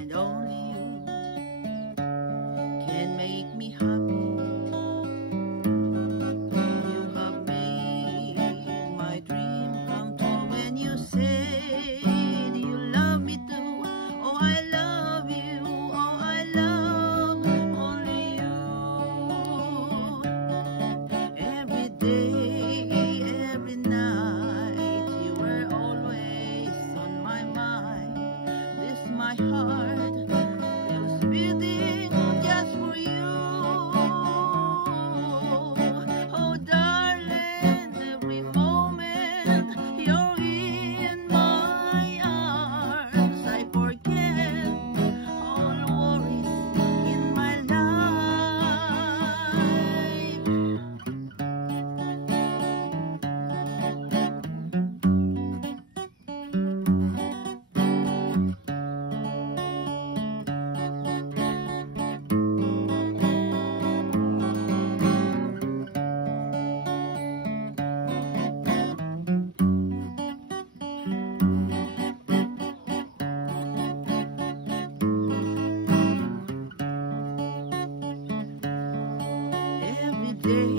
and only you can make me happy. You have made my dream come true when you said you love me too. Oh, I love you. Oh, I love only you. Every day, every night, you were always on my mind. This my heart is beating just for you. Oh, darling, every moment you're in my arms, I forget all worries in my life. Every day